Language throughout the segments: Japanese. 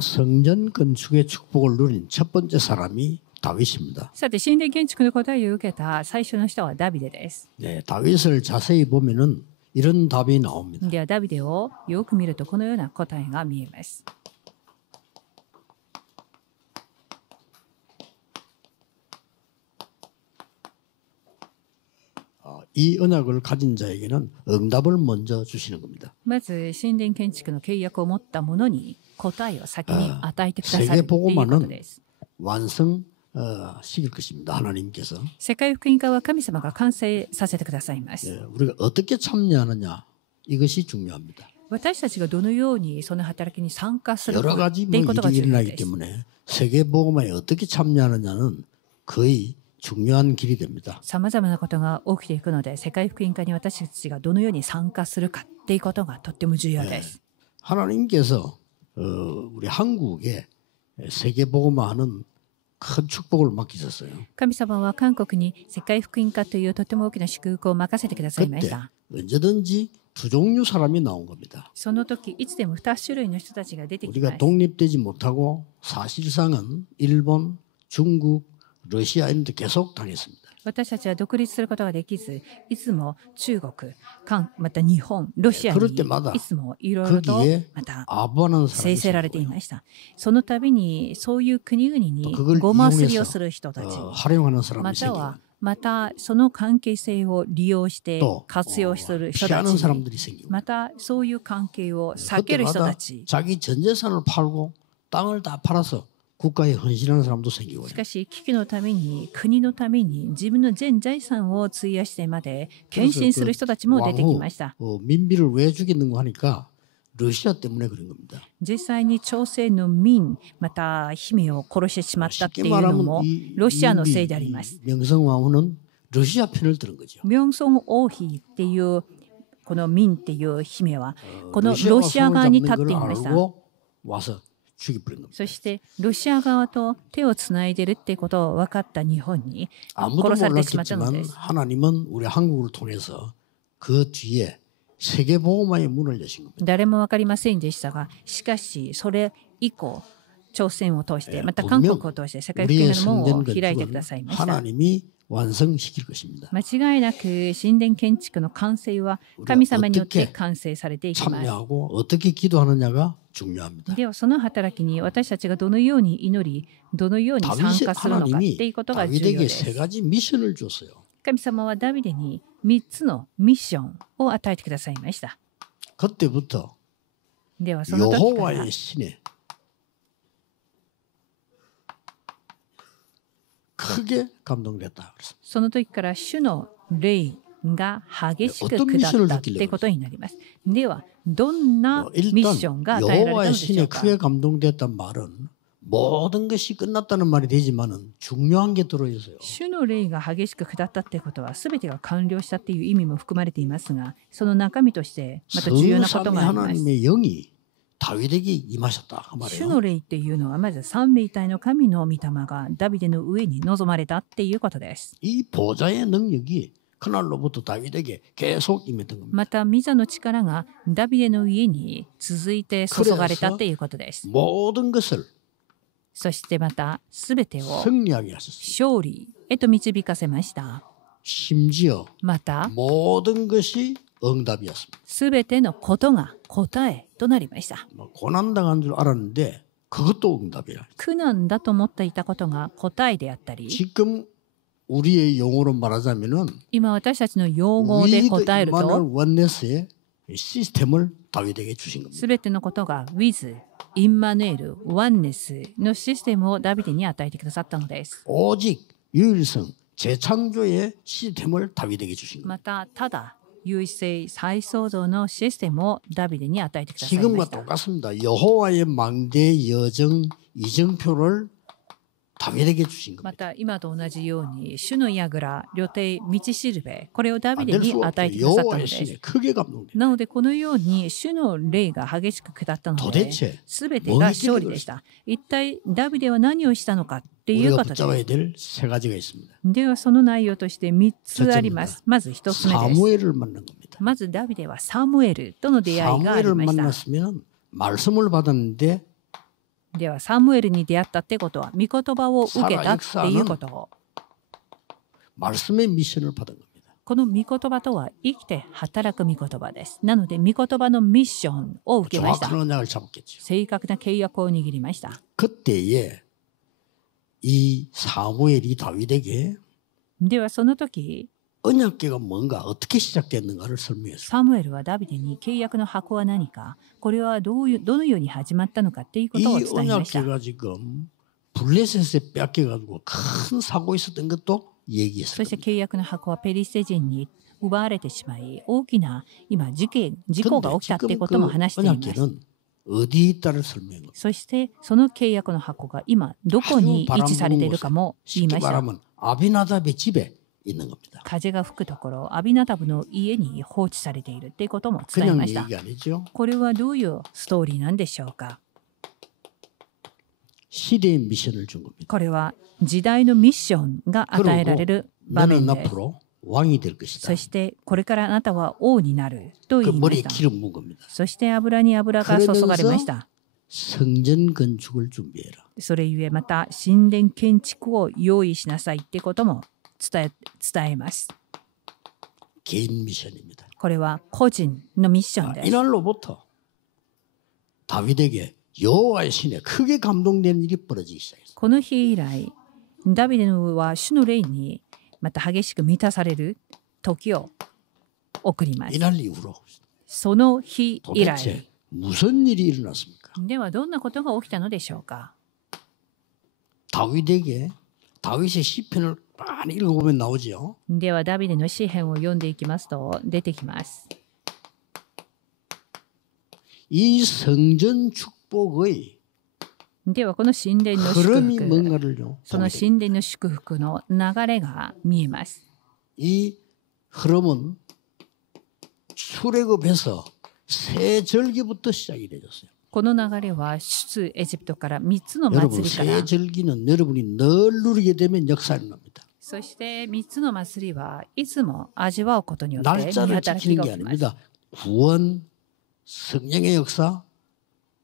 성전 건축의 축복을 누린 첫 번째 사람이 다윗입니다. さて、神殿建築の答えを受けた最初の人はダビデです。 네, 다윗을 자세히 보면은 이런 답이 나옵니다. では、ダビデをよく見るとこのような答えが見えます。 이 언약을 가진 자에게는 응답을 먼저 주시는 겁니다. まず、神殿建築の契約を持った者に答えを先に与えてくださるということです。 시킬 것입니다. 하나님께서. 世界福音化は神様が完成させてくださいます。 우리가 어떻게 참여하느냐 이것이 중요합니다. 私たちがどのようにその働きに参加する 여러 か 가지 ということが 일이 重要 일어나기 です。 때문에 세계복음화에 어떻게 참여하느냐는 거의 중요한 길이 됩니다. さまざまなことが起きていくので、世界福音化に私たちがどのように参加するかっていうことがとっても重要です。 하나님께서 우리 한국에 세계복음화하는 큰 축복을 맡기셨어요. 神様は韓国に世界福音化というとても大きな祝福を任せてくださいまし 그때 た。 언제든지 두 종류 사람이 나온 겁니다. その時、いつでも2種類の人たちが出てきま 우리가 す。 독립되지 못하고 사실상은 일본, 중국, 러시아 이런 데 계속 당했습니다. 私たちは独立することができず、いつも中国、韓、また日本、ロシアに 그럴 때마다 いつもいろいろと 거기에 また 아부하는 制 사람이 せられてい 있어요. ました。その度にそういう国々に 그걸 ごますりを 이용해서 する人たち、 활용하는 사람이 また 생겨요. はまたその関係性を利用して 또 活用する人た 피하는 ち、 사람들이 생기고 またそういう関係を避ける人 그때마다 たち。 자기 전 재산을 팔고 땅을 다 팔아서 국가에 헌신하는 사람도 생기고요. しかし危機のために国のために自分の全財産を費やしてまで献身する人たちも出てきました。 민비를 왜 죽이는 거 하니까 러시아 때문에 그런 겁니다. 実際に朝鮮の民また姫を殺してしまったってい 쉽게 うの 말하면 も 이 ロシアのせいであります。 명성황후는 러시아 편을 들은 거죠. ミョンソン王妃っていうこの民っていう姫はこのロシア側に立っていました。 와서 죽여버린 겁니다. そしてロシア側と手をつないでるってことを分かった日本に 아무도 殺されてしまったので 몰랐겠지만 す。 하나님은 우리 한국을 통해서 그 뒤에 세계복음화의 문을 여신 겁니다. 誰も分かりませんでしたが、しかしそれ以降朝鮮を通してまた韓国を通して世界福音 우리의 の門を 성전 開いてくだ 건축은 さいました。 하나님이 완성시킬 것입니다. 間違いなく神殿建築の完成は神様によって完成されていきます。 참여하고 어떻게 기도하느냐가 중요합니다. ではその働きに私たちがどのように祈り、どのように参加するのかっていうことが重要 다윗에게 で 세 す。 가지 미션을 줬어요. 神様はダビデに3つのミッションを与えてくださいました。 그때부터 ではその時から 여호와의 신에 크게 감동됐다. その時から主の霊が激しく下ったってことになります。ではどんなミッションが与えられたの 여호와의 でしょ 신에 うか。 크게 감동됐단 말은 모든 것이 끝났다는 말이 되지만은 중요한 게 들어있어요. 主の霊が激しく下ったってことは全てが完了したっていう意味も含まれていますが、その中身としてまた重要なことがあります。 하나님의 영이 다윗에게 임하셨다 그 主 말이에요. の霊っていうのはまず三位一体の神の御霊がダビデの上に臨まれたっていうことです。 이 보좌의 능력이 그날로부터 다윗에게 계속 임했던 겁니다. また御座の力がダビデの家に続いて注がれたっていうことです。 모든 것을 そしてまた全てを 승리하게 하셨어요. 勝利へと導かせました。 심지어 また 모든 것이 응답이었습니다. 全てのことが答えとなりました。 고난당한 줄 알았는데 그것도 응답이야. 苦難だと思っていたことが答えであったり、 지금 우리의 용어로 말하자면은 今私たちの用語で 위드 答える 이마누엘 と 원네스의 시스템을 다윗에게 주신 겁니다. 全てのことが with インマヌエルワンネスのシステムをダビデに与えてくださったのです。 오직 유일성 재창조의 시스템을 다윗에게 주신 겁니다. またただ唯一性再創造のシステムをダビデに与えてくださいま 지금과 した。 똑같습니다. 여호와의 망대 여정 이정표를 다윗에게 주신 ま 겁니다. た今と同じように主の櫓、旅程、道しるべ、これをダビデ 안 に 될 수 与え 없어요. てくださったの 여호와의 で 신에 す。 크게 감동돼요. なのでこのように主の霊が激しく下ったので 도대체 全てが勝利でした。一体ダビデは何をしたのかっていう 우리가 ことで 붙잡아야 す。 될 세 가지가 있습니다. ではその内容として3つあります。まず1つ目です。 사무엘을 만난 겁니다. まずダビデはサムエルとの出会いがあり 사무엘을 ました。 만났으면 말씀을 받았는데 ではサムエルに出会ったってことは御言葉を受けたっていうことを。 말씀의 미션을 받은 겁니다. この御言葉とは生きて働く御言葉です。なので御言葉のミッションを受けました。 정확한 언약을 잡았겠죠. 正確な契約を握りました。 그때에 이 사무엘이 다윗에게 ではその時 언약궤가 뭔가 어떻게 시작됐는가를 설명했어요. サムエルはダビデに契約の箱は何か、これはどのように始まったのかっていうことを 이 伝えました。 언약궤가 지금 블레셋에 뺏겨가지고 큰 사고 있었던 것도 そ 얘기했어요. して契約の箱はペリシテ人に奪われてしまい、大きな今事故が起きたってことも話しています。 언약궤는 어디에 있다를 설명해요. そしてその契約の箱が今どこに位置されているかも言い 쉽게 ました。 말하면 아비나답의 집에 있는 겁니다. 風が吹くところ、アビナダブの家に放置されているっていうことも伝え 그냥 ました。 얘기 아니죠. これはどういうストーリーなんでしょうか。 시대의 미션을 준 겁니다. これは時代のミッションが与えられる場面 너는 です。 앞으로 왕이 될 것이다. そしてこれからあなたは王になると 그 言いま 머리에 した。 기름 부은 겁니다. そして油に油が注がれました。 성전 건축을 준비해라. それゆえまた神殿建築を用意しなさいってことも伝えます。 개인 미션입니다. これは個人のミッションです。 이날로부터 다윗에게 여호와의 신에 크게 감동되는 일이 벌어지기 시작했어요. この日以来、ダビデは主の霊にまた激しく満たされる時を送ります。 이날 이후로 その日以来、 도대체 무슨 일이 일어났습니까? ではどんなことが起きたのでしょうか。 다윗의 시편을 많이 읽어보면 나오죠. ではダビデの詩篇を読んでいきますと出てきます。 이 성전 축복의 ではこの神殿の祝 흐름이 福、 뭔가를요. その神殿の祝福の流れが見えます。 이 흐름은 출애굽에서 새 절기부터 시작이 되었어요. この流れは出エジプトから3つの 여러분 祭りから、 새 절기는 여러분이 늘 누리게 되면 역사가 일어납니다. そして3つの祭りはいつも味わうことによって見 날짜를 働き 지키는 が 게 起きます。 아닙니다. 구원, 성령의 역사,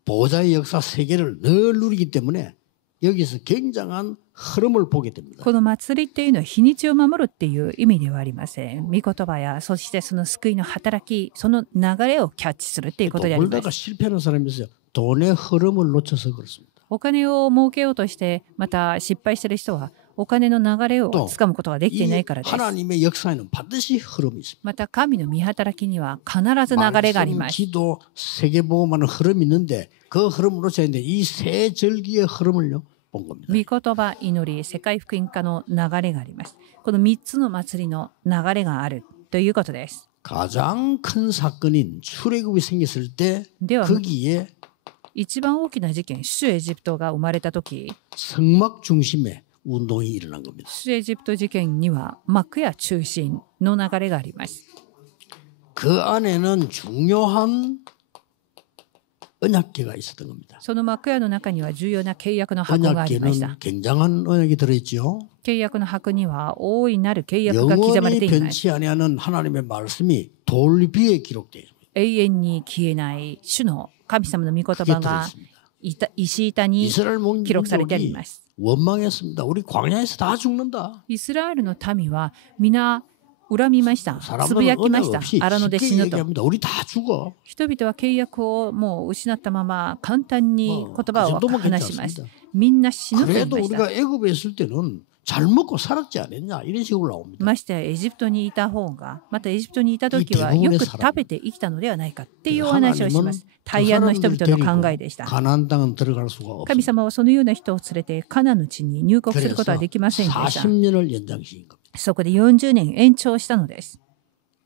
보좌의 역사 세 개를 늘 누리기 때문에 여기서 굉장한 흐름을 보게 됩니다. この祭りっていうのは日にちを守るっていう意味ではありません。御言葉やそしてその救いの働き、その流れをキャッチするっていうことでありま 놀다가 す。 실패하는 사람이 있어요. 돈의 흐름을 놓쳐서 그렇습니다. お金を儲けようとしてまた失敗している人はお金の流れをつかむことができていないから 이 です。 하나님의 역사에는 반드시 흐름이 있습니다. また神の御働きには必ず流れがあり 말씀, ます。 기도, 세계복음하는 흐름이 있는데 그 흐름을 놓쳐야 되는데 이 세 절기의 흐름을요 본 겁니다. 御言葉、祈り、世界福音化の流れがあります。この3つの祭りの流れがあるということです。 가장 큰 사건인 출애굽이 생겼을 때 では 거기에 一番大きな事件、出エジプトが生まれた時、 성막 중심의 운동이 일어난 겁니다. 出エジプト事件には幕屋中心の流れがあります。 그 안에는 중요한 언약궤가 있었던 겁니다. その幕屋の中には重要な契約の箱がありました。 언약궤는 굉장한 언약이 들어있죠. 契約の箱には大いなる契約が刻まれ 영원히 ています。 변치 아니하는 하나님의 말씀이 돌비에 기록되어 있습니다. 永遠に消えない主の神様の御言葉が石板に 이스라엘 記録されてあり 민족이 ます。 원망했습니다. 우리 광야에서 다 죽는다. イスラエルの民は皆恨みました。つぶや 사람들은 きま 언약 した。 없이 荒野で死 쉽게 ぬと。 얘기합니다. 우리 다 죽어. 人々は契約をもう失ったまま簡単に言葉を 그 정도만 話します。 괜찮습니다. みんな死ぬと言い 그래도 ました。 우리가 애굽에 있을 때는 잘 먹고 살았지 않았냐 이런 식으로 나옵니다. ましてやエジプトにいた方が、またエジプトにいた時はよく食べて生きたのではないかっていうお話をします。大安の人々の考えでした。 가나안 땅은 들어갈 수가 없습니다. 神様はそのような人を連れてカナンの地に入国することはできませんでした。 40년을 연장시킨 겁니다. そこで40年延長したのです。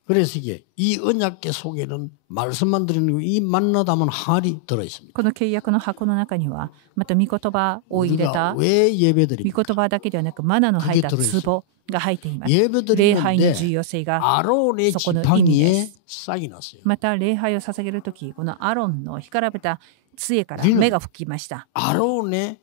그래서 이게 이 언약궤 속에는 말씀만 들어있는 이 만나 담은 항아리 들어있습니다. この契約の箱の中にはまた御言葉を入れ 우리가 た 왜 御 예배드립니까? 言葉だけではなくマナの入った壺が入っています。 예배드리는데 礼拝の重要性が 아론의 서코는 지팡이에 의미です. 싹이 났어요. また礼拝を捧げるときこのアロンの干からべた杖から目が吹きました。 아론의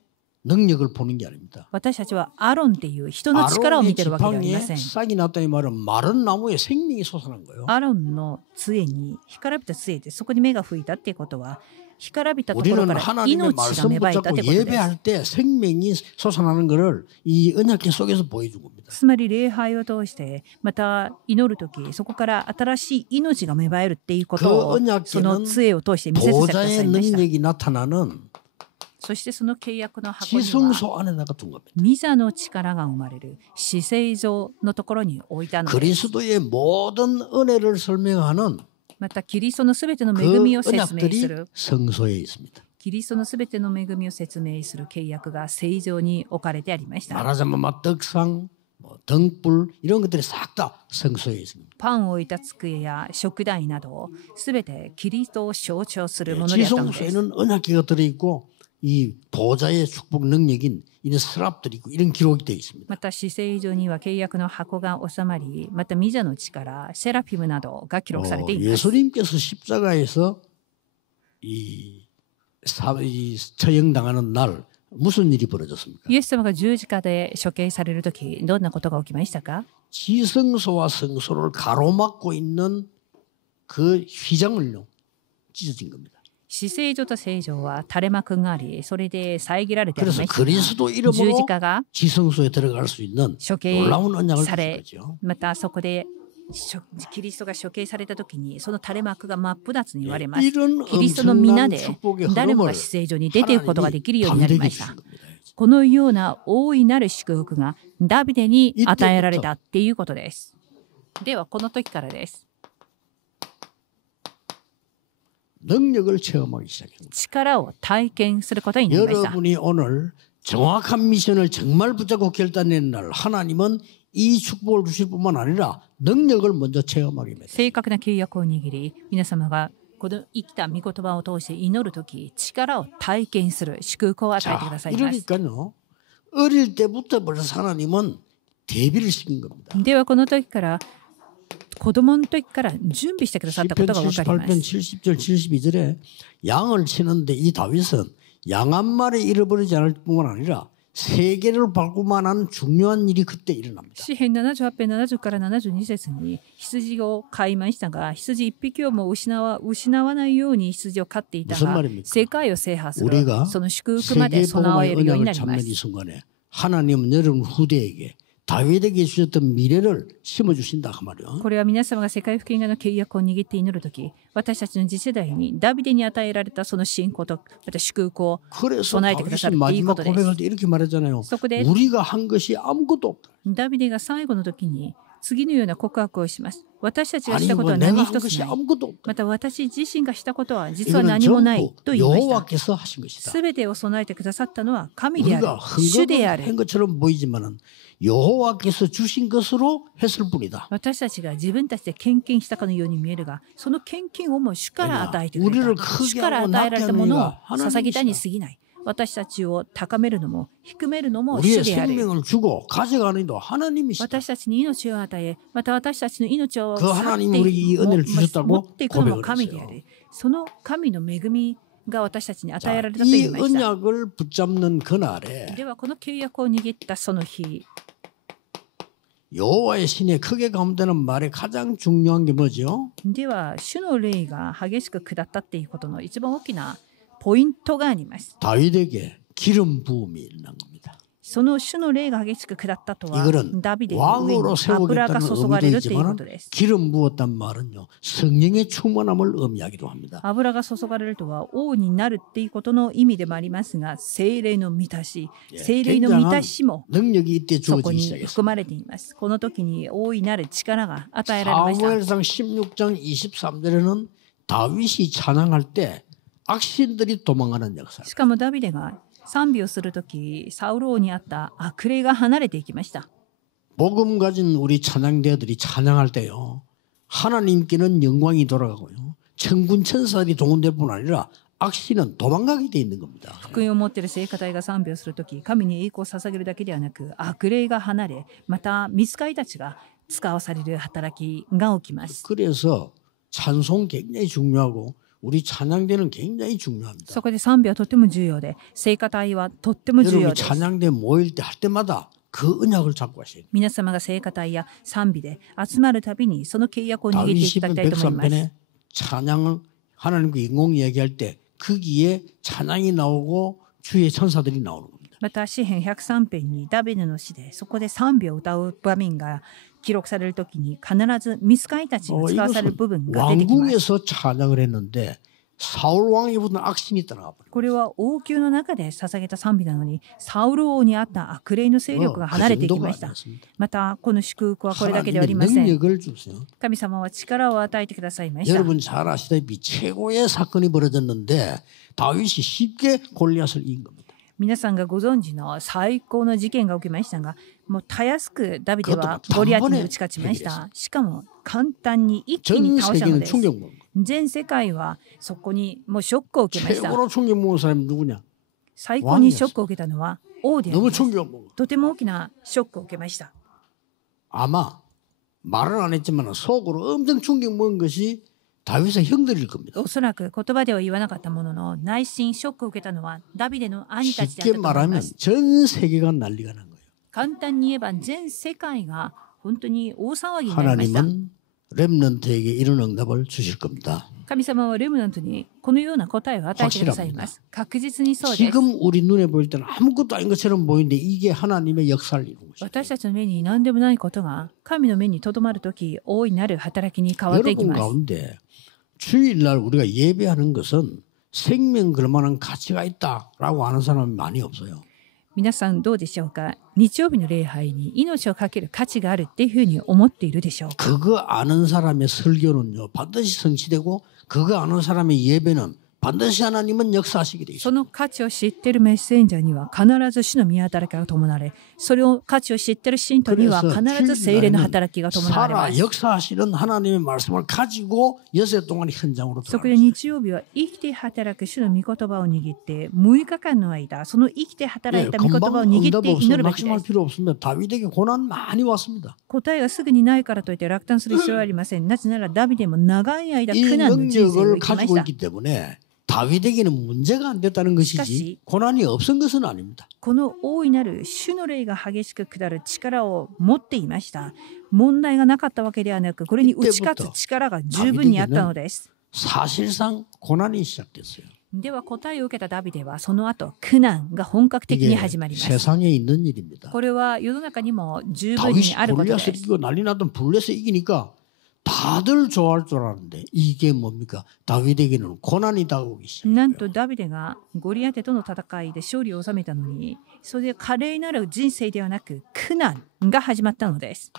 능력을 보는 게 아닙니다. 私たちはアロンっていう人の力を見てるわけではありま 지팡이에 せん。 싹이 났다는 말은 마른 나무에 생명이 솟아난 거예요. アロンの杖に干からびた杖でそこに目が吹いたっていうことは干からびたところ 우리는 から 하나님의 命が 말씀 芽生えたと 붙잡고 いうことです。 예배할 때 생명이 솟아나는 것을 이 언약궤 속에서 보여준 겁니다. つまり礼拝を通してまた祈るときそこから新しい命が芽生えるっていうことを 그 その 언약궤는 杖を通して見せさせてくださ 보좌의 いました。 능력이 나타나는 そしてその契約の箱には 지성소 안에다가 둔 겁니다. 御座の力が生まれる至聖所のところに置いたのです。 그리스도의 모든 은혜를 설명하는 またキリストのすべての恵 그 みを説明 언약들이 する 성소에 있습니다. キリストのすべての恵みを説明する契約が聖所に置かれてありました。 말하자면 막 떡상, 뭐 등불 이런 것들이 싹 다 성소에 있습니다. パンを置いた机や食台などすべてキリストを象徴するものであったのです。 지성소에는 언약궤가 들어있고 이 보좌의 축복 능력인 이런 서랍들이 있고 이런 기록이 되어 있습니다. また至聖所には契約の箱が収まり、また御座の力、セラフィムなどが記録されています。 예수님께서 십자가에서 이 처형당하는 날 무슨 일이 벌어졌습니까? イエス様が十字架で処刑されるとき、どんなことが起きましたか？ 지성소와 성소를 가로막고 있는 그 휘장을요 찢어진 겁니다. 至聖所と聖所は垂れ幕があり、それで遮られてありま 그래서 したが、 그리스도 十 이름으로 字架が 지성소에 들어갈 수 있는 処刑 놀라운 언약을 され 주신 거죠. またそこでキリストが処刑されたときにその垂れ幕が真っ二つに割れます。 이런 キリストの皆 엄청난 で 축복의 誰もが 흐름을 至聖所に出ていくことができるようになり 하나님이 ました 밤되게 주신 겁니다. このような大いなる祝福がダビデに与えられたっていうことです。ではこの時からです。 능력을 체험하기 시작합니다. 力を体験することになりました。 여러분이 오늘 정확한 미션을 정말 붙잡고 결단낸 날 하나님은 이 축복을 주실 뿐만 아니라 능력을 먼저 체험하게 됩니다. 正確な契約を握り、皆様がこの生きた御言葉を通して祈るとき、力を体験する祝福を与えてくださいます。 이러니까요. 어릴 때부터 벌써 하나님은 대비를 시킨 겁니다. ではこの時から子供の時から準備してくださったことが分かりま 78편 す。 70절 72절에 양을 치는데 이 다윗은 양 한 마리 잃어버리지 않을 뿐만 아니라 세계를 밟고 만한 중요한 일이 그때 일어납니다. 詩編78編70から72節に羊を飼いましたが、羊一匹をも失わないように羊を飼っていたが、世界を制覇するその祝福まで備えるようになります。 순간에 하나님은 여러분 후대에게 다윗에게 주셨던 미래를 심어주신다 그 말이요. これは皆様が世界福音の契約を握って祈るとき、私たちの次世代にダビデに与えられたその信仰とまた祝福を備えてくださるということです。 이렇게 말하잖아요. そこで 우리가 한 것이 아무것도 없다. ダビデが最後の時に次のような告白をします。私たちがしたことは 내가 何 한 一つ 것이 ない。 아무것도 없다. また私自身がしたことは実は 이거는 何もない 전부 と言いました。 여호와께서 하신 것이다. すべてを備えてくださったのは神である 우리가 、主であ 흥건한 る。 것처럼 보이지만은 여호와께서 주신 것으로 했을 뿐이다. 私たちが自分たちで献金したかのように見えるが、その献金をも主から与えてくれ 우리를 た。 크게 主から 하고 与えられたものを 낮게 하는 이가 捧げたに 하나님이시다. 過ぎない。私たちを高めるのも低めるのも 우리의 主である。 생명을 주고 가져가는 이도 하나님이시다. 私たちに命を与え、また私たちの命を 그 去って 하나님이 우리 이 은혜를 持 주셨다고 っていくのも 고백을 神であ 했어요. る。その神の恵みが私たちに与え 자, られたと言い 이 ました。 언약을 붙잡는 그날에 ではこの契約を握ったその日、 여호와의 신의 크게 감되는 말에 가장 중요한 게 뭐죠? では主の霊が激しく下ったっていうことの一番大きなポイントがあります。 다윗에게 기름 부음이 일어난 겁니다. その主の霊が激しく下ったとは 이거는 ダビデの上に 왕으로 油が 세우겠다는 注がれるというこ 의미도 とです。 있지만 기름 부었단 말은요 성령의 충만함을 의미하기도 합니다. 油が注がれるとは王になるっていうことの意味でもありますが、聖霊の満たし、聖霊の満たしも 능력이 이때 そこ 주어지기 に 시작했습니다. 含まれています。この時に大いなる力が与えられました。 사무엘상 16장 23절에는 다윗이 찬양할 때 악신들이 도망가는 역사. しかもダビデが賛美をするとき、サウル王にあった悪霊が離れていきました。 복음 가진 우리 찬양대들이 찬양할 때요. 하나님께는 영광이 돌아가고요. 천군 천사들이 동원될 뿐 아니라 악신은 도망가게 돼 있는 겁니다. 福音を持っている聖歌隊が賛美をするとき、神に栄光を捧げるだけではなく、悪霊が離れ、また御使いたちが使わされる働きが起きます。 그래서 찬송 굉장히 중요하고 우리 찬양대는 굉장히 중요합니다. そこで賛美はとても重要で、聖歌隊はとっても重要 여러분 です。 찬양대 모일 때 할 때마다 그 언약을 잡고 하셔야 돼요. 皆様が聖歌隊や賛美で集まるたびにその契約を握っていただきたいと思います。 다윗 100편에 찬양을 하나님과 인공 얘기할 때 거기에 찬양이 나오고 주의 천사들이 나오는 겁니다. また詩編103編にダビデの詩でそこで賛美を歌う場面が記録されるときに必ず御使いたちが使わされる部分が出てきます。 왕궁에서 찬양을 했는데 사울 왕이 붙은 악신이 따라가 버려요. これは王宮の中で捧げた賛美なのにサウル王にあった悪霊の勢力が離れていきました。またこの祝福はこれだけではありません。神様は力を与えてくださいました。 여러분 잘 아시다시피 최고의 사건이 벌어졌는데 다윗이 쉽게 골리앗을 이긴 겁니다. 皆さんがご存知の最高の事件が起きましたが、もうたやすくダビデはゴリアテに打ち勝ちました。しかも簡単に一気に倒したのです。全世界はそこにもうショックを受けました。最高にショックを受けたのは王であります。とても大きなショックを受けました。 아마 말은 안 했지만 속으로 엄청 충격 먹은 것이 다윗의 형들일 겁니다. おそらく言葉では言わなかったものの内心ショックを受けたのはダビデの兄たちであったと思います。 전 세계가 난리가 난 거예요. 簡単に言えば全世界が本当に大騒ぎになりました。 하나님은 렘넌트에게 이런 응답을 주실 겁니다. 神様はレムナントにこのような答えを与えてくださいます。確実にそうです。 지금 우리 눈에 보일 때는 아무것도 아닌 것처럼 보이는데 이게 하나님의 역사를 이루는 것입니다. 私たちの目に何でもないことが神の目にとどまるとき大いなる働きに変わっていきます。 여러분 가운데 주일날 우리가 예배하는 것은 생명 걸만한 가치가 있다라고 하는 사람이 많이 없어요. 皆さんどうでしょうか。日曜日の礼拝に命をかける価値があるっていうふうに思っているでしょうか。 그거 아는 사람의 설교는요 반드시 성취되고 그거 아는 사람의 예배는 반드시 하나님은 역사하시게 돼 있어요. その価値を知っているメッセンジャーには必ず主の御働きが伴われ、それを価値を知っている信徒には必ず聖霊の働きが伴われます。 역사하시는 하나님의 말씀을 가지고 여세 동안 현장으로 そこで日曜日は生きて働く主の御言葉を握って6日間の間その生きて働いた御言葉を握って祈るべきです。 필요 없습니다. 다윗에게 고난 많이 왔습니다. 答えがすぐにないからといって落胆する必要はありません。なぜならダビデも長い間苦難の人生を生きました。 다윗에게는 문제가 안 됐다는 것이지 고난이 없은 것은 아닙니다. この大いなる主の霊が激しく下る力を持っていました。問題がなかったわけではなく、これに打ち勝つ力が十分にあったのです。 사실상 고난이 시작됐어요. では答えを受けたダビデはその後苦難が本格的に始まります。 세상에 있는 일입니다. これは世の中にも十分にあることです。 다윗이 골리앗을 이기고 난리 나던 블레셋 이기니까 다들 좋아할 줄 알았는데 이게 뭡니까? 다윗에게는 고난이 다가오기 시작해요. なんとダビデがゴリアテとの戦いで勝利を収めたのに、それで華麗なる人生ではなく苦難が始まったのです。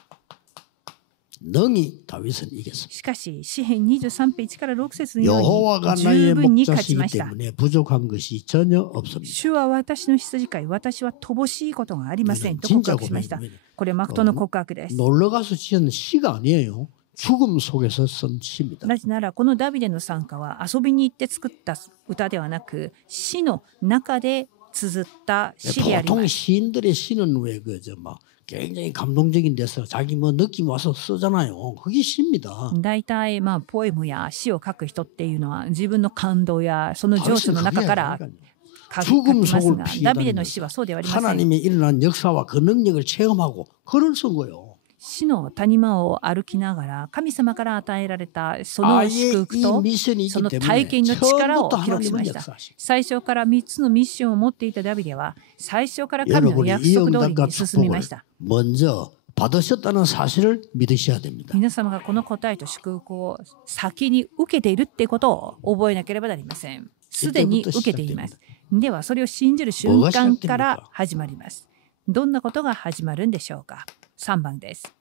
능히 다윗은 이겼습니다. しかし詩編23編1から6節のよう 여호와가 に 나의 十分に勝ちま 목자시기 した。 때문에 부족한 것이 전혀 없습니다. 主は私の羊飼い、私は乏しいことがありませんと告白しました。これは誠の告白です。 놀러가서 지은 시가 아니에요. 죽음 속에서 쓴 시입니다. なぜならこのダビデの賛歌は遊びに行って作った歌ではなく死の中で綴った詩でありま 보통 す。 시인들의 시는 왜 그저 막 굉장히 감동적인 데서 자기 뭐 느낌 와서 쓰잖아요. 그게 시입니다. 大体ポエムや詩を書く人っていうのは自分の感動やその情緒の中から書きますが、ダビデの詩はそうではありません。 하나님의 일어난 역사와 그 능력을 체험하고 글을 쓴 거예요. 死の谷間を歩きながら神様から与えられたその祝福とその体験の力を記録しました。最初から3つのミッションを持っていたダビデは最初から神の約束通りに進みました。 먼저 받으셨다는 사실을 믿으셔야 됩니다. 皆様がこの答えと祝福を先に受けているってことを覚えなければなりません。すでに受けています。ではそれを信じる瞬間から始まります。どんなことが始まるんでしょうか。3番です。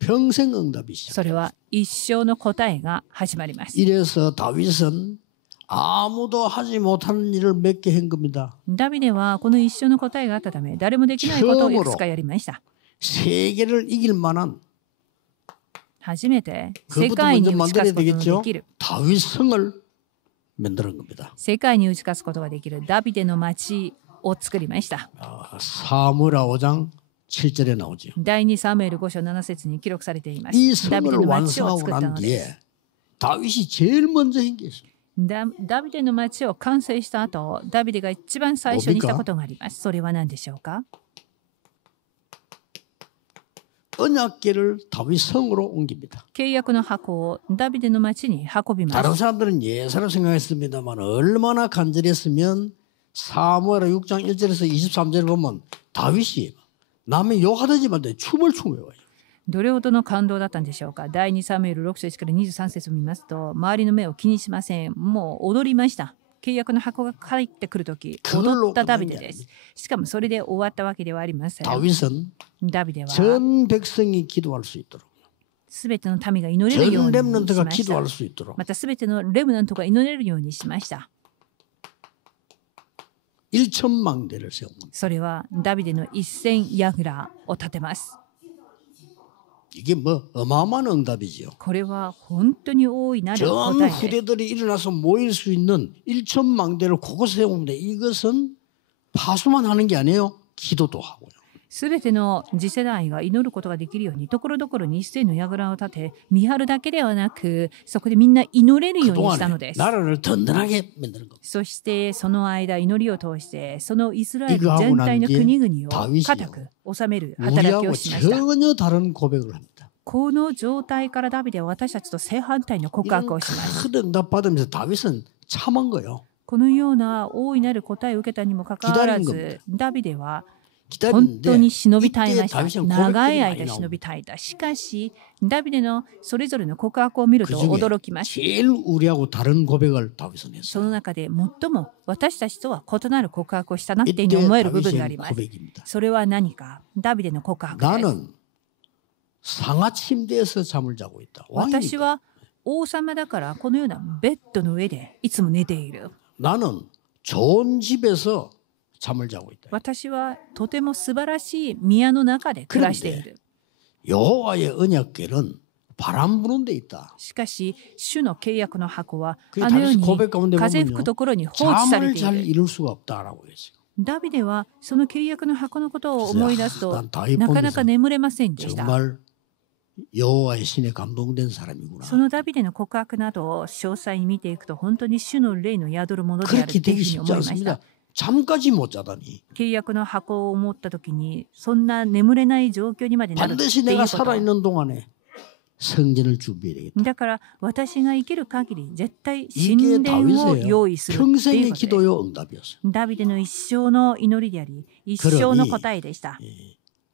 평생 응답이 시작. それは一生の答えが始まります。 이래서 다윗은 아무도 하지 못하는 일을 몇 개 한 겁니다. ダビデはこの一生の答えがあったため誰もできないことをいくつかやりました。 세계를 이길 만한 初めて世界に打ち勝つことのできる 다윗성을 만드는 겁니다. 世界に打ち勝つことができるダビデの町を作りました。 사무엘하 5장 7절에 나오죠. 第2サムエル5章7節に記録されています。 이 ダビデ 성을 の町を 완성하고 作った 난 のです。 뒤에 다윗이 제일 먼저 한 게 있습니다. ダビデの町を完成した後、ダビデが一番最初にしたことがあります。それは何でしょうか。 언약궤를 다윗 성으로 옮깁니다. 契約の箱をダビデの町に運びま 다른 す。 사람들은 예사로 생각했습니다만 얼마나 간절했으면 사무엘하 6장 1절에서 23절을 보면 다윗이 남의 욕하든지 말든지 춤을 추고요. どれほどの感動だったんでしょうか。第2サムエル6章1から23節を見ますと、周りの目を気にしません。もう踊りました。契約の箱が帰ってくるとき、踊ったダビデです。しかもそれで終わったわけではありません。ダビデは전 백성이 기도할 수 있도록 すべての民が祈れるようにしました。 기도할 수 있도록 またすべてのレムナントが祈れるようにしました。 1,000망대를 세운 겁니다. それはダビデの1000櫓を建てます。 이게 뭐 어마어마한 응답이지요. これは本当に大いなる 전 答えです。 후대들이 일어나서 모일 수 있는 1,000망대를 곳곳에 세우는데 이것은 파수만 하는 게 아니에요. 기도도 하고요. すべての次世代が祈ることができるように、ところどころに1000の櫓を建て、見張るだけではなく、そこでみんな祈れるようにしたのです。 나라를 든든하게 만드는 겁니다. そしてその間祈りを通して、そのイスラエル全体の国々を固く治める働きをしました。 전혀 다른 고백을 합니다. この状態からダビデは私たちと正反対の告白をします。 큰 응답 받으면서 다윗은 참은 거예요. このような大いなる答えを受けたにもかかわらず、ダビデは本当に忍び耐えました。長い間忍び耐えた。しかし、ダビデのそれぞれの告白を見ると驚きます。 제일 우리하고 다른 고백을 다윗은 했어요. その中で最も私たちとは異なる告白をしたなっていうふうに思える部分があります。それは何か、ダビデの告白です。 나는 상하 침대에서 잠을 자고 있다. 私は王様だからこのようなベッドの上でいつも寝ている。 나는 좋은 집에서 잠을 자고 있다. 私はとても素晴らしい宮の中で暮らしている。 여호와의 언약궤는 바람 부는 데 있다. しかし主の契約の箱はあのように風吹くところに放置されてい 잠을 る。 잘 이룰 수가 없다라고 했어요. ダビデはその契約の箱のことを思い出すとなかなか眠れませんでした。 정말 여호와의 신에 감동된 사람이구나. そのダビデの告白などを詳細に見ていくと本当に主の霊の宿るものであるというふうに思いました。 잠까지 못 자다니. 契約の箱を持った時にそんな眠れない状況にまでなるって 반드시 いう 내가 こと。 살아있는 동안에 성전을 준비해야 되겠다. だから私が生きる限り絶対神殿を用意するっていう 평생의 ことです。 기도요 응답이었어요. ダビデの一生の祈りであり一生の答えでした。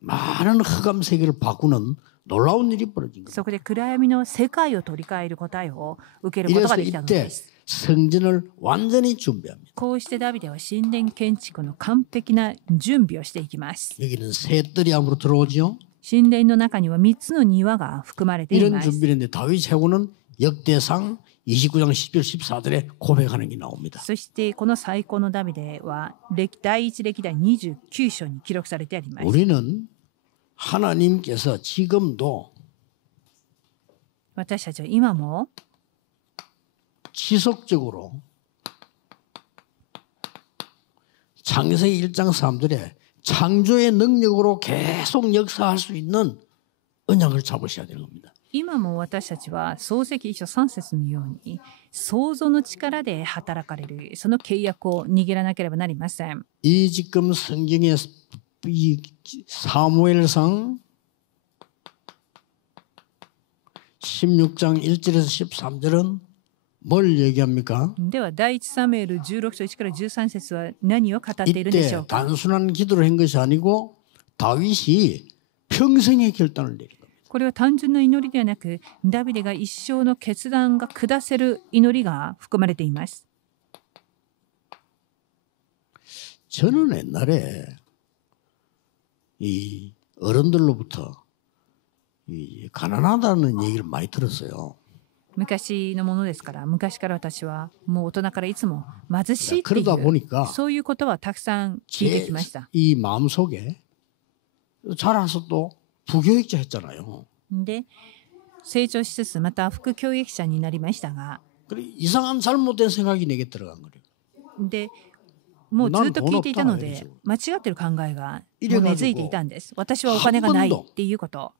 많은 흑암 세계를 바꾸는 놀라운 일이 벌어진 거예요. そこで暗闇の世界を取り替える答えを受けることができたのです。 성전을 완전히 준비합니다. こうしてダビデは神殿建築の完璧な準備をしていきます。 여기는 새 뜰이 안으로 들어오죠. 神殿の中には3つの庭が含まれてい 이런 ます。 준비를 했는데 다윗 최고는 역대상 29장 10절 14절에 고백하는 게 나옵니다. そしてこの最高のダビデは第一歴代29章に記録されてあります。 우리는 하나님께서 지금도 私たちは今も 지속적으로 창세기 1장 3절에 창조의 능력으로 계속 역사할 수 있는 언약을 잡으셔야 되는 겁니다. 今も私たちは創世記1章3節のように創造の力で働かれるその契約を握らなければなりません。 이 지금 성경의 이 사무엘상 16장 1절에서 13절은 뭘 얘기합니까? では第一サムエル16章1から13節は何を語っているんでしょう 이때 か。 단순한 기도를 한 것이 아니고 다윗이 평생의 결단을 내린 겁니다. これは単純な祈りではなくダビデが一生の決断が下せる祈りが含まれています。 저는 옛날에 이 어른들로부터 이 가난하다는 얘기를 많이 들었어요. 昔のものですから昔から私はもう大人からいつも貧しいってい 그러다 보니까 うそういうことはたくさん聞いてきました。 이 마음속에 자라서 또 부교육자 했잖아요. で成長しつつまた副教育者になりましたが 그래 이상한 잘못된 생각이 내게 들어간 거예요. でもうずっと聞いていたので間違ってる考えがもう根付いていたんです。私はお金がないっていうこと。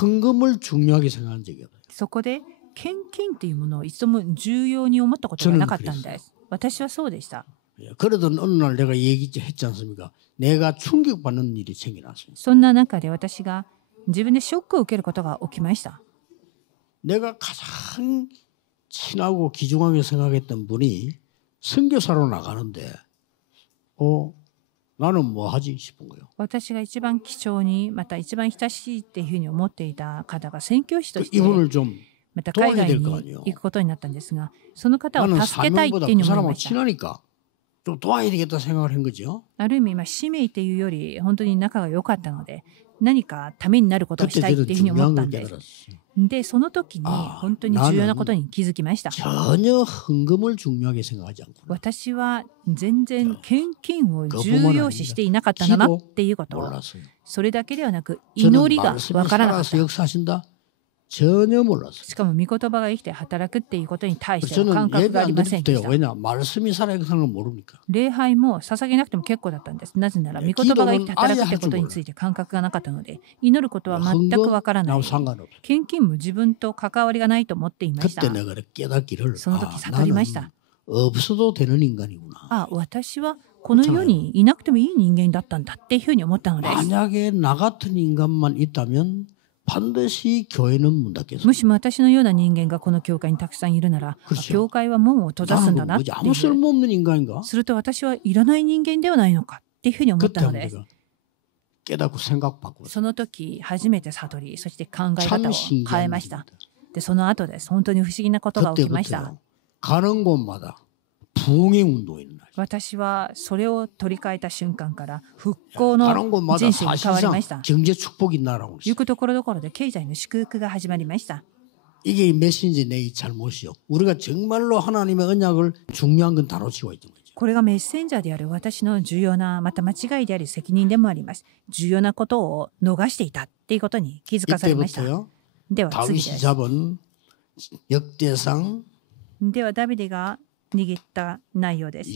헌금을 중요하게 생각한 적이 없어요. そこで献金っていうものを一度も重要に思ったことがなかったんです。私はそうでした。 그러던 어느 날 내가 얘기했지 않습니까? 내가 충격받는 일이 생겨났어요. そんな中で私が自分でショックを受けることが起きました。 내가 가장 친하고 귀중하게 생각했던 분이 선교사로 나가는데 나는 뭐 하지 싶은 거예요. 私が一番貴重にまた一番親しいっていうふうに思っていた方が宣教師として 이분을 좀 また海外に行くことになったんですが、その方を助けたいっていうふうに思いました。 좀 도와야 되겠다 생각을 한 거죠. ある意味使命っていうより本当に仲が良かったので、何かためになることをしたいっていうふうに思ったんです。で、その時に本当に重要なことに気づきました。 전혀 헌금을 중요하게 생각하지 않고. 私は全然献金を重要視していなかったんだなっていうことを、それだけではなく祈りがわからなかった。 전혀 몰랐어요. しかも御言葉が生きて働くっていうことに対しての感覚がありませんでした。 礼拝も捧げなくても結構だったんです。なぜなら御言葉が生きて働くってことについて感覚がなかったので、祈ることは全くわからない。献金も自分と関わりがないと思っていました。その時悟りました。私はこの世にいなくてもいい人間だったんだっていうふうに思ったのです。 もしも私のような人間がこの教会にたくさんいるなら、教会は門を閉ざすんだなっていう。すると私はいらない人間ではないのかっていうふうに思ったのです。その時初めて悟り、そして考え方を変えました。で、その後です。本当に不思議なことが起きました。 私はそれを取り替えた瞬間から復興の人生に変わりました。行くところどころで経済の祝福が始まりました。 이게 메신저 내 잘못이요. 우리가 정말로 하나님의 언약을 중요한 건 다 놓치고 있던 거죠. これがメッセンジャーである私の重要なまた間違いであり責任でもあります。重要なことを逃していたっていうことに気づかされました。では次です。ではダビデが握った内容です。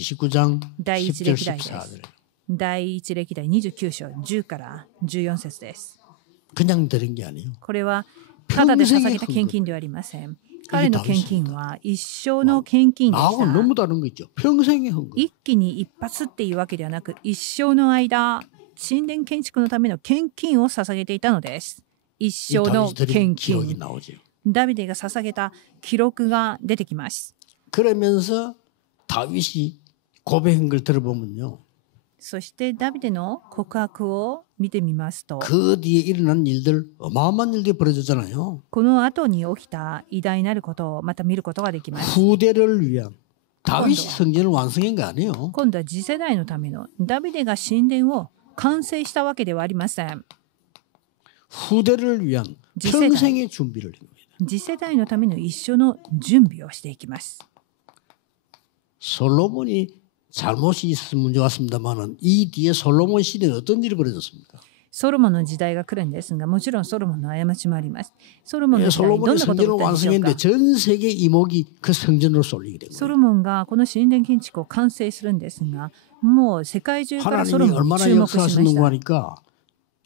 第一歴代です。第一歴代29章10から14節です。これはただで捧げた献金ではありません。彼の献金は一生の献金でした。一気に一発っていうわけではなく、一生の間、神殿建築のための献金を捧げていたのです。一生の献金。ダビデが捧げた記録が出てきます。 그러면서 다윗이 고백한 걸 들어보면요. そしてダビデの告白を見てみますと、 그 뒤에 일어난 일들 어마어마한 일들이 벌어졌잖아요. この後に起きた偉大なることをまた見ることができます。 후대를 위한 다윗이 성전을 완성한 거 아니에요. 今度は次世代のためのダビデが神殿を完成したわけではありません。 후대를 위한 평생의 준비를 합니다. 次世代のための一生の準備をしていきます。 솔로몬이 잘못이 있으면 문제 왔습니다만은 이 뒤에 솔로몬 시대에 어떤 일이 벌어졌습니까? ソロモンの時代が来るんですが、もちろんソロモンの過ちもあります。ソロモンの時代にどんなことが起きたんでしょうか。 전 세계 이목이 그 성전으로 쏠리게 된 거예요. ソロモンがこの神殿建築を完成するんですが、もう世界中からソロモンに注目しました。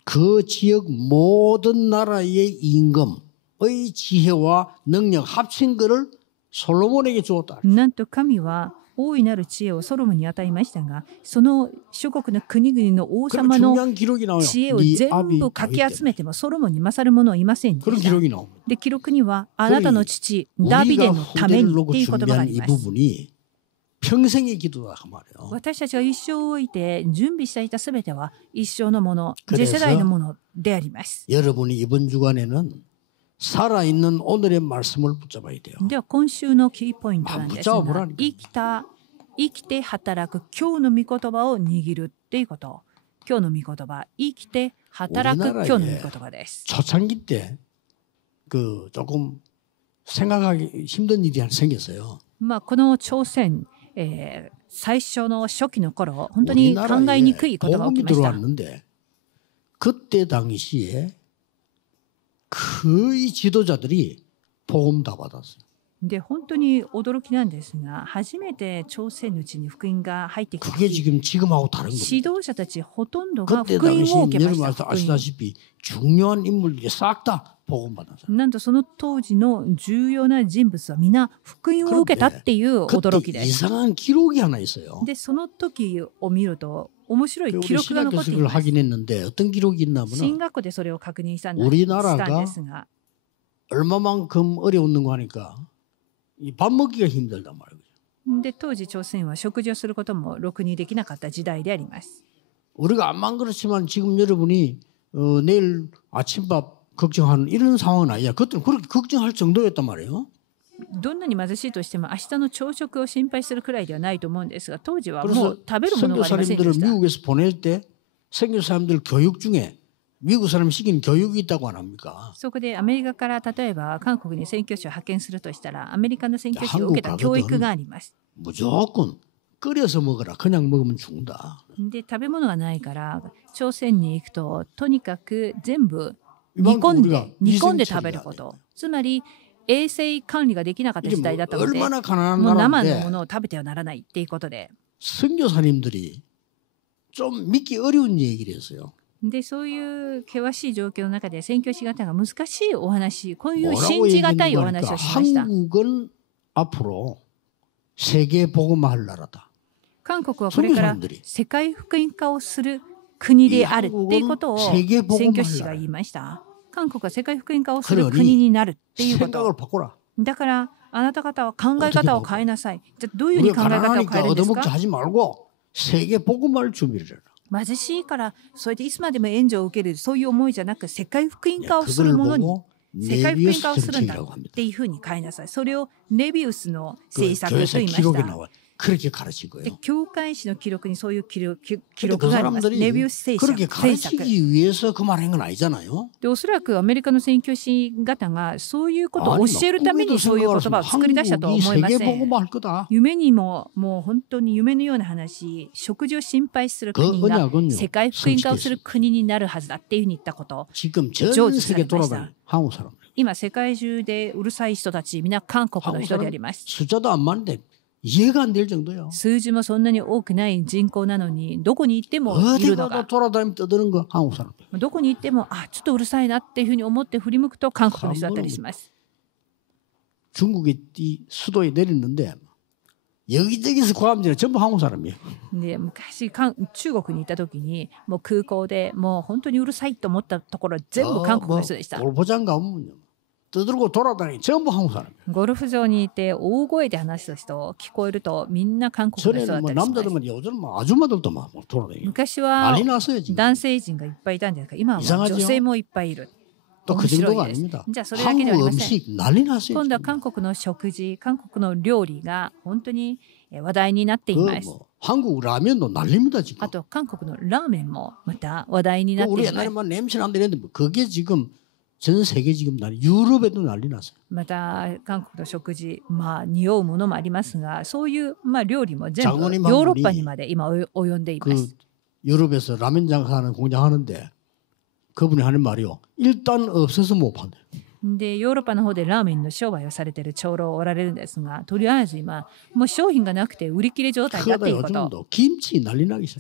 그 지역 모든 나라의 임금의 지혜와 능력 합친 것을 솔로몬에게 주었다. なんと神は大いなる知恵をソロモンに与えましたが、その諸国の国々の王様の知恵を全部かき集めてもソロモンに勝る者はいませんでした。で、記録にはあなたの父ダビデのためにっていう言葉があります。 私たちが一生を置いて準備していたすべては一生のもの、次世代のものであります。 여러분이 이번 주간에는 살아있는 오늘의 말씀을 붙잡아야 돼요. では今週のキーポイントなんですが、生きて働く今日の御言葉を握るっていうこと。今日の御言葉、生きて働く今日の御言葉です。 초창기 때 그 조금 생각하기 힘든 일이 생겼어요. この朝鮮、最初の初期の頃、本当に考えにくいことが起きました。 그때 당시에 거의 지도자들이 복음 다 받았어요. で本当に驚きなんですが、初めて朝鮮のうちに福音が入ってきた。 그게 지금하고 다른 겁니다. 指導者たちほとんどが福音を受けました。 아시다시피 중요한 인물들이 싹 다 복음 받았어요. なんとその当時の重要な人物は皆福音を受けたっていう驚きです。 이상한 기록이 하나 있어요. でその時を見ると面白い記録が残っています。進学校でそれを確認したんですが、 얼마만큼 어려웠는가 하니까 밥 먹기가 힘들단 말이에요. で当時朝鮮は食事をすることもろくにできなかった時代であります。 우리가 암만 그렇지만 지금 여러분이 내일 아침밥 걱정하는 이런 상황은 아니야. 그때는 그렇게 걱정할 정도였단 말이에요. どんなに貧しいとしても明日の朝食を心配するくらいではないと思うんですが、当時はもう食べるものがありませんでした。 미국에서 보낼 때 선교 사람들 교육 중에 미국 사람이 시킨 교육이 있다고 안 합니까? そこでアメリカから例えば韓国に宣教師を派遣するとしたらアメリカの宣教師を受けた教育があります。 무조건 끓여서 먹어라. 그냥 먹으면 죽는다. で食べ物がないから朝鮮に行くととにかく全部煮込んで食べること。つまり衛生管理ができなかった時代だったので、もう生のものを食べてはならないっていうことで。 선교사님들이 좀 믿기 어려운 얘기를 했어요. でそういう険しい状況の中で宣教師方が難しいお話、こういう信じがたいお話をしました。 한국은 앞으로 세계 복음화할 나라다. 韓国はこれから世界福音化をする国であるっていうことを宣教師が言いました。韓国は世界福音化をする国になるっていうこと。だからあなた方は考え方を変えなさい。じゃあどういうふうに考え方を変えるんですか？ 貧しいからそれでいつまでも援助を受けるそういう思いじゃなく、世界福音化をするものに世界福音化をするんだっていうふうに変えなさい。それをネビウスの政策と言いました。 그렇게 가르친 거예요. 教会史の記録にそういう記録があります。ネビウス政策。 그렇게 가르치기 위해서 그 말한 건 아니잖아요. でおそらくアメリカの宣教師方がそういうことを教えるためにそういう言葉を作り出したとは思いません。夢にももう本当に夢のような話、食事を心配する国が世界福音化をする国になるはずだっていうふうに言ったことを成就されました。今世界中でうるさい人たち、みんな韓国の人であります。 이해가 안 될 정도요. 数字もそんなに多くない人口なのにどこに行ってもいるのが、どこに行ってもちょっとうるさいなっていうふうに思って振り向くと韓国の人だったりします。 중국의 이 수도에 내렸는데 여기저기서 고함지는 전부 한국 사람이에요. で昔中国に行った時にもう空港でもう本当にうるさいと思ったところ全部韓国の人でした。 골프장 가면 떠들고 돌아다니 전부 한국 사람. ゴルフ場にいて大声で話す人聞こえるとみんな韓国の人だったりします。 남자들만 요즘 아줌마들도 막 돌아다니요. 昔は男性陣がいっぱいいたんですが、今は女性もいっぱいいる。 또 그 정도가 아닙니다. じゃあそれだけではありません。 음식 난리 났어요. 今度は韓国の食事、韓国の料理が本当に話題になっています。 한국 라면도 난립니다 지금. あと韓国のラーメンもまた話題になっています。 우리 옛날에만 냄새 난다 했는데 그게 지금 전 세계 지금 유럽에도 난리 났어요. また韓国の食事、匂うものもありますが、そういう料理も全部ヨーロッパにまで今及んでいます。 유럽에서 라면 장사하는 공장 하는데 그분이 하는 말이요. 일단 없어서 못 판대. でヨーロッパの方でラーメンの商売をされている長老おられるんですが、とりあえず今もう商品がなくて売り切れ状態だっていうこと。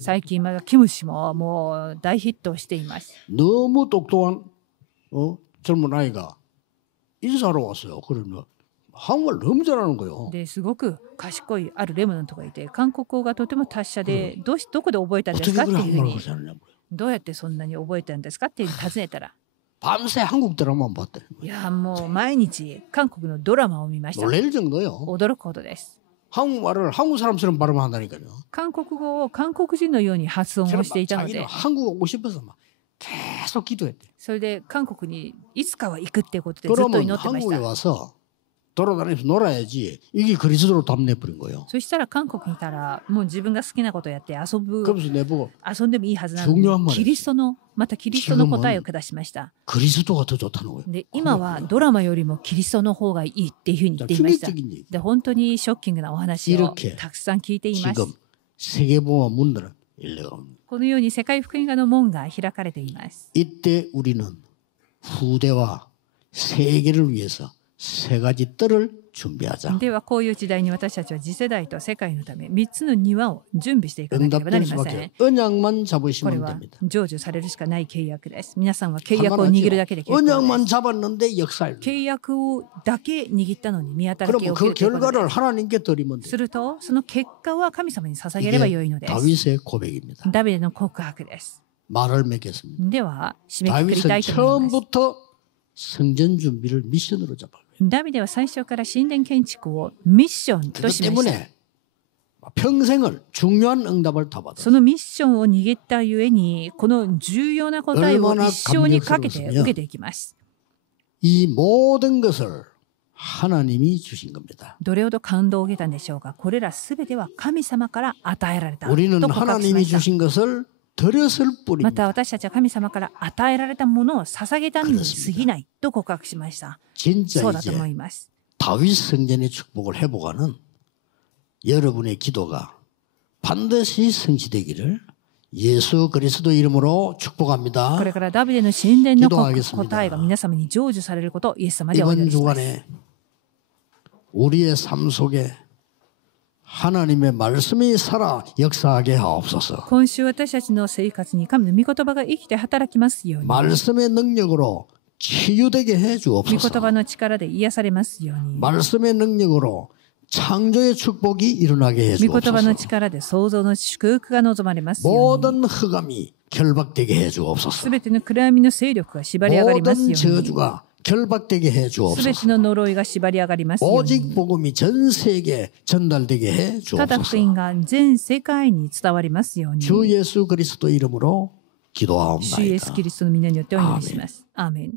最近キムチももう大ヒットしています。 너무 똑똑한 젊은 아이가 인사하러 왔어요. 그러면 한국말 너무 잘하는 거예요. ですごく賢いあるレムナントがいて、韓国語がとても達者で、どこで覚えたんですかっていうふうに、どうやってそんなに覚えたんですかって尋ねたら、 밤새 한국 드라마만 봤대. いやもう毎日韓国のドラマを見ました。 놀랄 정도요. 驚くほどです。 한국말을 한국 사람처럼 발음한다니까요. 韓国語を韓国人のように発音をしていたので、 한국 오고 싶어서 막 계속 기도했대. それで韓国にいつかは行くっていうことでずっと祈ってました。 한국에 와서 돌아다니면서 놀아야지. 이게 그리스도로 답내버린 거예요. そしたら韓国にいたらもう自分が好きなことをやって遊んでもいいはずなのに、キリストの答えを下しました。 그리스도가 더 좋다는 거예요. で今はドラマよりもキリストの方がいいっていうふうに言っていました。で本当にショッキングなお話をたくさん聞いています。 세계보험 문들은 열려갑니다. このように世界福音化の門が開かれています。 이때 우리는 후대와 세계를 위해서 세 가지 뜰을 준비하자. ではこういう時代に私たちは次世代と世界のため3つの庭を準備していかなければなりません。 언약만 これ 잡으시면 は 됩니다. 成就されるしかない契約です。皆さんは契約を握るだけで結構です。 언약만 잡았는데 역사를. 契約をだけ握ったのに見当たらき 그럼 を受 그 けるということで 결과를 하나님께 드리면 す 돼요. るとその結果は神様に捧げればよいので 이게 す。 다윗의 고백입니다. ダビデの告白です。 말을 맺겠습니다. では締めくくりた 다윗은 いと思います。 처음부터 성전 준비를 미션으로 잡아요. ダビデは最初から神殿建築をミッションと 그 しました。 때문에 평생을 중요한 응답을 다 받았어요. そのミッションを握ったゆえにこの重要な答えを一生にかけて受けていきます。 이 모든 것을 하나님이 주신 겁니다. どれほど感動を受けたんでしょうか。これらすべては神様から与えられたと 우리는 告白しま 하나님이 した。 주신 것을 드렸을 ま 뿐입니다. た私たちは神様から与えられたものを捧げたに過ぎないと告白しました。 진짜 そうだと 이제 思います。 다윗 성전의 축복을 회복하는 여러분의 기도가 반드시 성취되기를 예수 그리스도 이름으로 축복합니다. これからダビデの神殿の 기도하겠습니다. 答えが皆様に成就されることをイエス様でお祈 이번 りします。 주간에 우리의 삶 속에 하나님의 말씀이 살아 역사하게 하옵소서. 今週私たちの生活に神の御言葉が生きて働きますように。 말씀의 능력으로 치유되게 해 御 주옵소서. 言葉の力で癒されますように。 말씀의 능력으로 창조의 축복이 일어나게 해 御言葉の 주옵소서. 力で創造の祝福が望まれますように。 모든 흑암이 결박되게 해 주옵소서. すべての暗闇の勢力が縛り上がりますよ 모든 うに。 저주가 결박되게 해 すべて 주옵소서. の呪いが縛り上がりますように。 오직 복음이 전 세계에 전달되게 해 ただ福 주옵소서. 音が全世界に伝わりますように。 주 예수 그리스도 이름으로 主イエス 기도하옵나이다. キリストの皆によってお祈りします。アーメン。